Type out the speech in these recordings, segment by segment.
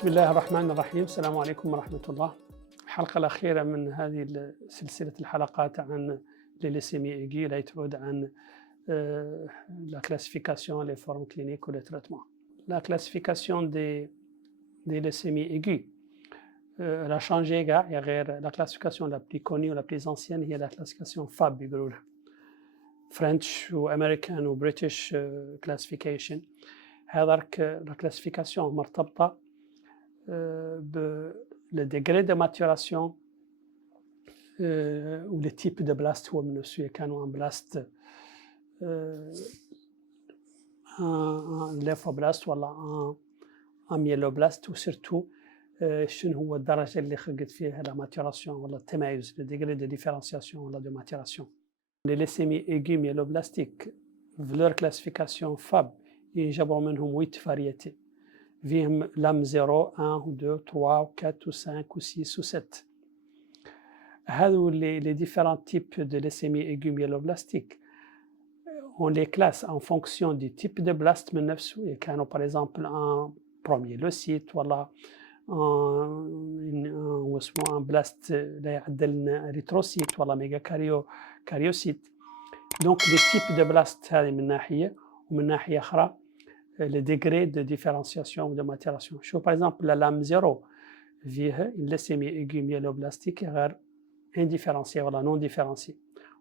بسم الله الرحمن الرحيم. السلام عليكم ورحمة الله. الحلقة الأخيرة من هذه سلسلة الحلقات عن ليليسيمي إيغي اللي تعود عن la classification, les formes cliniques ou les traitements. La classification des leucémies aiguës, elle a changé. La classification la plus connue ou la plus ancienne est la classification FAB, French ou American ou British classification. La classification مرتبطة le degré de maturation ou le type de blast هو من كانوا un blast un lymphoblast ولا un myéloblast ou surtout شنو هو الدرجة اللي خلقت فيها la maturation ولا التمايز le degré de différenciation ولا de maturation. Les leucémies aiguës myéloblastiques في leur classification FAB ينجبروا منهم 8 variétés. فيهم لام 0 1 و 2 3 و 4 و 5 و 6 و 7. هذو les différents types de leucémies aiguës myéloblastiques on les classe en fonction du type de blast من نفسه. كانوا par exemple un premier leucyte ولا un blast لا يعدل erythrocyte ولا méga cariocyte. Donc les types de blast هذه من ناحية ومن ناحية أخرى le degré de différenciation ou de maturation. شوف par exemple la lame 0 فيها leucémie aiguë myéloblastique غير indifférenciée ولا non différenciée.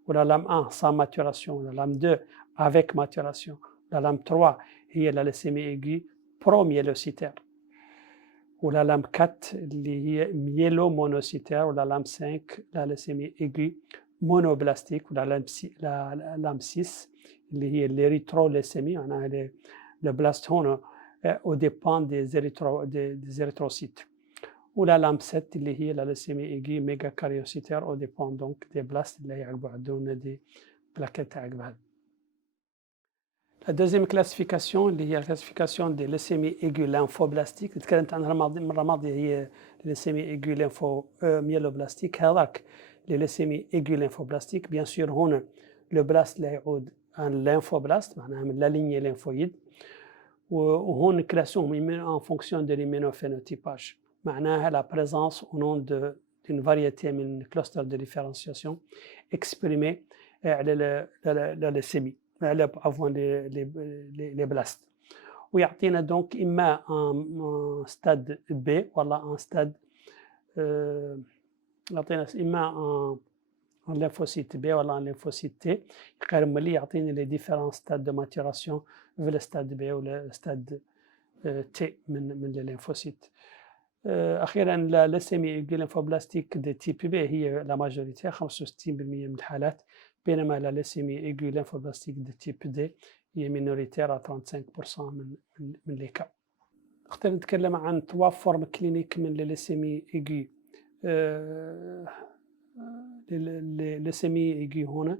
Ou la lame 1 sans maturation, la lame 2 avec maturation, la lame 3 هي la leucémie aiguë promyélocytaire. Ou la lame 4 اللي هي myélomonocytaire ou la lame 5 la leucémie aiguë monoblastique ou la lame 6 اللي هي l'érythroleucémie معناها le blast هنا au dépend des érythrocytes. Ou la lame 7 اللي هي la leucémie aiguë mégacariocytaire au dépend donc des blasts اللي يعقبوا عندنا des plaquettes عقبها. La deuxième classification اللي هي la classification des leucémies aiguës lymphoblastiques تكلمت عنها المرة الماضية هي leucémies aiguës lympho-myéloblastiques. هذاك les leucémies aiguës lymphoblastiques bien sûr هنا le blast لا يعود un lymphoblast معناها من la lignée lymphoïde. وهون كلاسوهم en fonction de l'immunophénotypage معناها la présence au nom d'une variété من cluster de différenciation exprimée على la leucémie على عفوا les blasts. ويعطينا donc إما un stade B ولا un stade يعطينا إما un lymphocyte B ولا un lymphocyte T. يقارن ملي يعطينا les différents stades de maturation في الستاد B ولا ستاد T من الليمفوسيت. أخيراً لا لوسيمي أيغو ليمفوبلاستيك دي تيب بي هي لا ماجوريتي 65% من الحالات بينما لا لوسيمي أيغو ليمفوبلاستيك دي تيب دي هي مينوريتير 35% من لي كا. نقدر نتكلم عن 3 فورم كلينيك من اللوسيمي أيغو. اللوسيمي أيغو هنا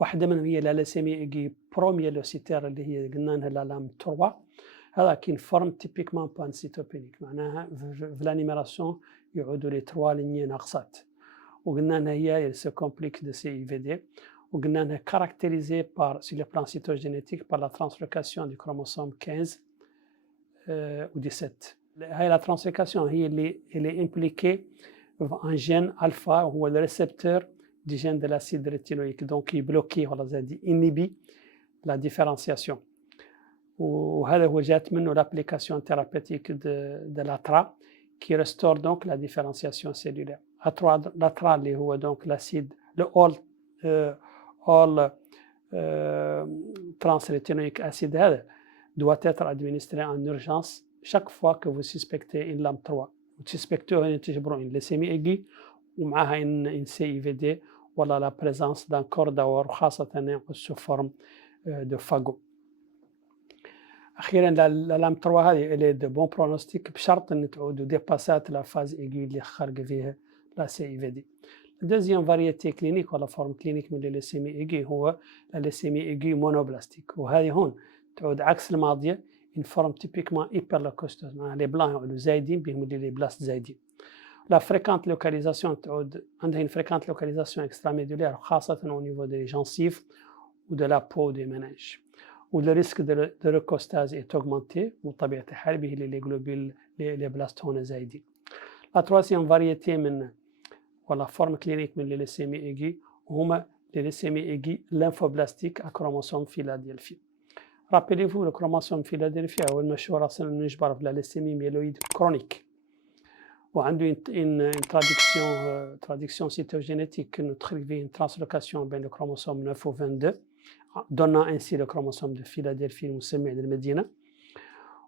واحدة منهم هي لا لوسيمي أيغو بروميلوسيتير اللي هي قلنا لها لا لام 3. هذا كاين فورم تيبيكمون بانسيتوبينيك معناها في لانيميراسيون يعودوا لي 3 لينيي ناقصات. وقلنا لها هي سو كومبليك دو سي اي في دي. وقلنا لها كاركتيريزي بار سي لو بلان سيتوجينيتيك بار لا ترانسلوكاسيون دو كروموسوم 15 و 17. هاي لا ترانسلوكاسيون هي اللي امبليكي ان جين الفا هو الريسبتور du gène de l'acide rétinoïque, donc il bloquait, il inhibit la différenciation. وهذا هو جات منه l'application thérapeutique de l'ATRA qui restaure donc la différenciation cellulaire. l'ATRA اللي هو donc l'acide, le all transrétinoïque acide هذا doit être administré en urgence chaque fois que vous suspectez une lame 3. وتسبكتوه هنا تجبروا une leucémie aiguë ومعها une CIVD ولا la présence d'un corps d'Auer وخاصة sous forme de fagot. أخيراً la lame 3 هذه elle est de bon pronostic بشرط أن تعود ديباسات la phase aiguë اللي خارج فيها la CIVD. La deuxième variété clinique ولا forme clinique من الليسيمي aiguë هو la leucémie aiguë monoblastique. وهذه هون تعود عكس الماضية une forme typiquement hyperleucostose معناها les blancs يعودوا زايدين بهم اللي les blasts زايدين. La fréquente localisation تعود عندها une fréquente localisation extramédulaire خاصة au niveau des gencives ou de la peau des méninges. où le risque de recostase est augmenté وطبيعة الحال به les globules les blastes هنا زايدين. La troisième variété la forme clinique من les leucémies aiguës هما les leucémies aiguës lymphoblastiques à chromosome Philadelphie. Rappelez-vous le chromosome Philadelphie هو المشهور أصلا إنه يجبر في la leucémie myéloïde chronique. وعنده une traduction cytogénétique nous traduit une translocation بين le chromosome 9 و 22 donnant ainsi le chromosome de Philadelphie المسمى للمدينة.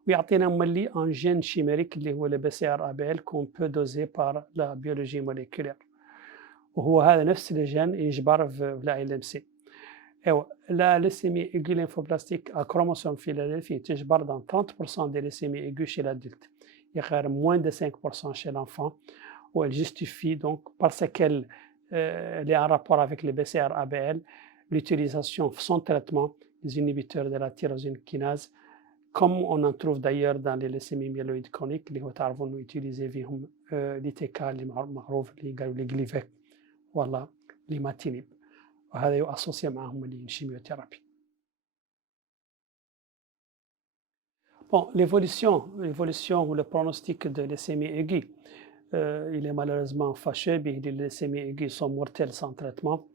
ويعطينا مولي un gène chimérique اللي هو le BCR-ABL qu'on peut doser par la biologie moléculaire. وهو هذا نفس الجين يجبر في ال LMC. ايوا la leucémie aiguë lymphoblastique à chromosome Philadelphie تجبر dans 30% des leucémies aiguës chez l'adulte. Il y a moins de 5% chez l'enfant, où elle justifie donc parce qu'elle est en rapport avec le BCR-ABL, l'utilisation sans traitement des inhibiteurs de la tyrosine kinase, comme on en trouve d'ailleurs dans les leucémies myéloïdes chroniques, اللي هو تعرفوا انه يوتيليزي فيهم l'ITK اللي معروف اللي قالوا لي جليفيك ولا ليماتينيب، وهذا يؤسسي معهم الشيميوثيرابي. Bon, l'évolution ou le pronostic de leucémie aiguë, il est malheureusement fâcheux, les leucémies aiguës sont mortelles sans traitement.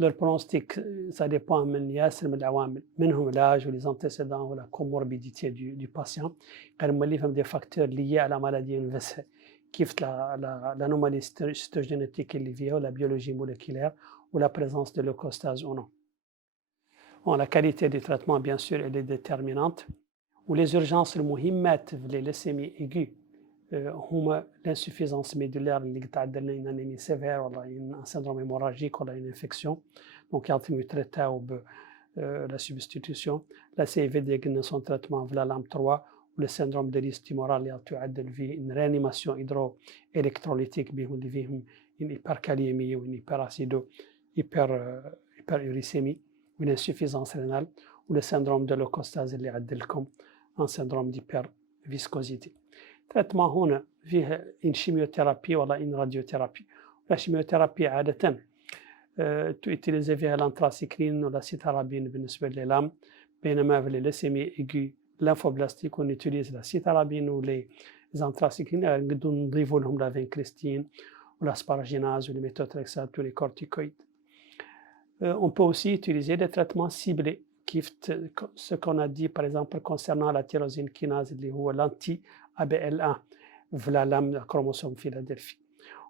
Leur pronostic, ça dépend من ياسر من العوامل، منهم l'âge ou les antécédents ou la comorbidité du patient. قال مولي فهم des facteurs liés à la maladie universelle كيف l'anomalie cytogénétique اللي فيها ou la biologie moléculaire ou la présence de leucostase ou non. Bon, la qualité du traitement, bien sûr, elle est déterminante. ولي urgences المهمات في les leucémies aiguës هما l'insuffisance médulaire اللي تعدى لنا une anémie sévère ولا un syndrome hémorragique ولا une infection donc يعطيو يتريتاو ب la substitution. La CVD قلنا son traitement في la LAM 3 و le syndrome de liste tumorale اللي تعدل فيه une réanimation hydroélectrolytique بهم اللي فيهم une hypercalémie ou une hyperacido hyperuricémie ou une insuffisance rénale ou le syndrome de leucostase اللي عدل لكم un syndrome d'hyperviscosité. Traitement هنا فيه une chimiothérapie ولا une radiothérapie. La chimiothérapie عادة تutiliser فيها l'anthracycline ولا citarabine بالنسبة للام، بينما في les leucémies aiguës lymphoblastiques on utilise la citarabine ou les anthracyclines نقدروا نضيفوا لهم la vincristine ou l'asparaginase ou les méthotrexate ou les corticoïdes. On peut aussi utiliser des traitements ciblés ce qu'on a dit par exemple concernant la tyrosine kinase اللي هو l'anti-ABL1 في la lame chromosome Philadelphie.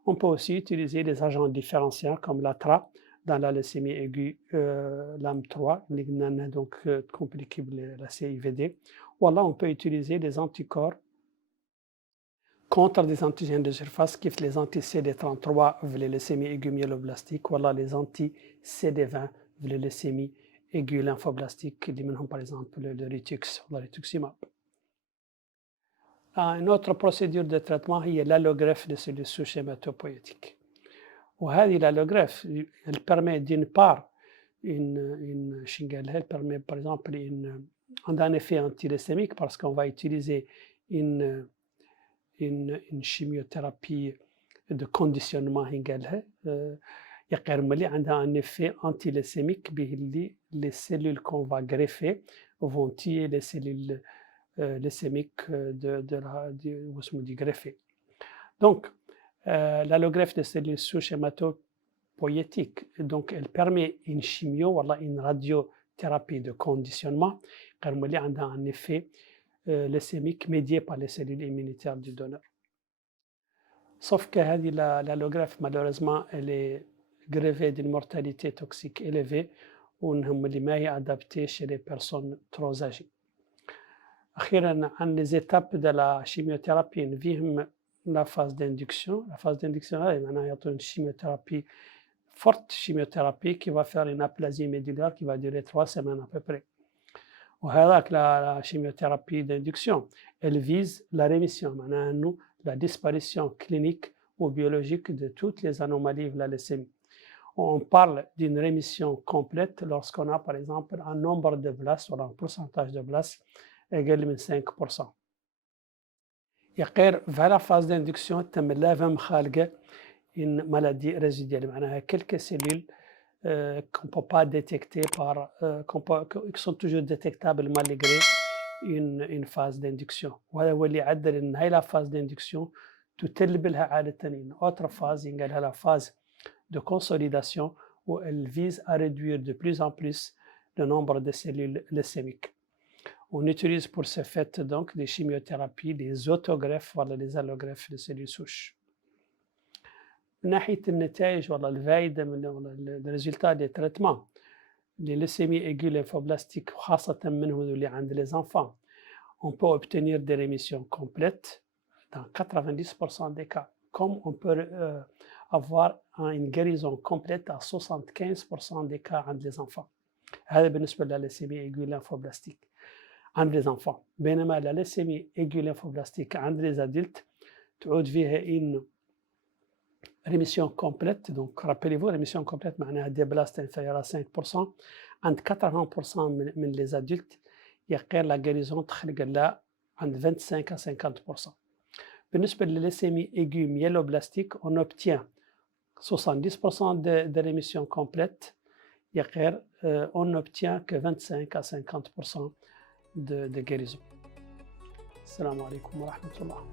On peut aussi utiliser des agents différenciants comme l'ATRA dans la leucémie aiguë LAM3 اللي قلنا donc compliqué la CIVD. Ou alors on peut utiliser des anticorps contre des antigènes de surface qui sont les anti-CD33 في les leucémies aiguës myéloblastiques ou alors les anti-CD20 في les leucémies aiguës lymphoblastiques اللي منهم par exemple le Ritux ou le rituximab. Une autre procédure de traitement هي l'allogreffe de cellules souches hématopoïétiques. وهذه l'allogreffe elle permet d'une part elle permet par exemple un effet antileucémique parce qu'on va utiliser une chimiothérapie de conditionnement يقير عندها un effet antileucémique اللي les cellules qu'on va greffer vont tuer les cellules leucémiques du greffé. Donc, l'allogreffe de cellules souches hématopoïétiques, donc elle permet une chimio ou une radiothérapie de conditionnement, car elle a un effet leucémique médié par les cellules immunitaires du donneur. Sauf que l'allogreffe, malheureusement, elle est grevée d'une mortalité toxique élevée ou elle est adaptée chez les personnes trop âgées. أخيراً عن les étapes de la chimiothérapie نفيهم la phase d'induction. La phase d'induction هذه معناها يعطون une chimiothérapie forte chimiothérapie qui va faire une aplasie médulaire qui va durer 3 semaines à peu près. وهذاك la chimiothérapie d'induction elle vise la rémission معناها إنه la disparition clinique ou biologique de toutes les anomalies de la leucémie. On parle d'une rémission complète lorsqu'on a par exemple un nombre de blastes ou un pourcentage de blastes أقل من 5%. يقير في la phase d'induction تم لافهم خالقة une maladie résiduelle معناها quelques cellules qu'on ne peut pas détecter qui sont toujours détectables malgré une phase d'induction. وهذا هو اللي يعدل إن هاي لا phase d'induction تتلب لها عادة une autre phase ينقال la phase de consolidation où elle vise à réduire de plus en plus le nombre de cellules leucémiques. On utilise pour ce fait donc des chimiothérapies, des autogreffes, voilà les allogreffes de cellules souches. من ناحية النتائج والله الفائدة من الريزلtat des traitements les leucémies aiguës lymphoblastiques خاصة منهم اللي عند les enfants, on peut obtenir des rémissions complètes dans 90% des cas, comme on peut avoir une guérison complète à 75% des cas عند les enfants. هذا بالنسبة لللeucémie aiguë lymphoblastique عند les enfants. بينما la leucémie aiguë lymphoblastique عند les adultes تعود فيها une rémission complète. Donc rappelez-vous, rémission complète معناها des blastes inférieurs à 5%. عند 80% من les adultes يقير la guérison تخلق لها عند 25 à 50%. بالنسبة لللeucémie aiguë myéloblastique, on obtient 70% de rémission complète. يقير on n'obtient que 25 à 50% de guérison. السلام عليكم ورحمة الله.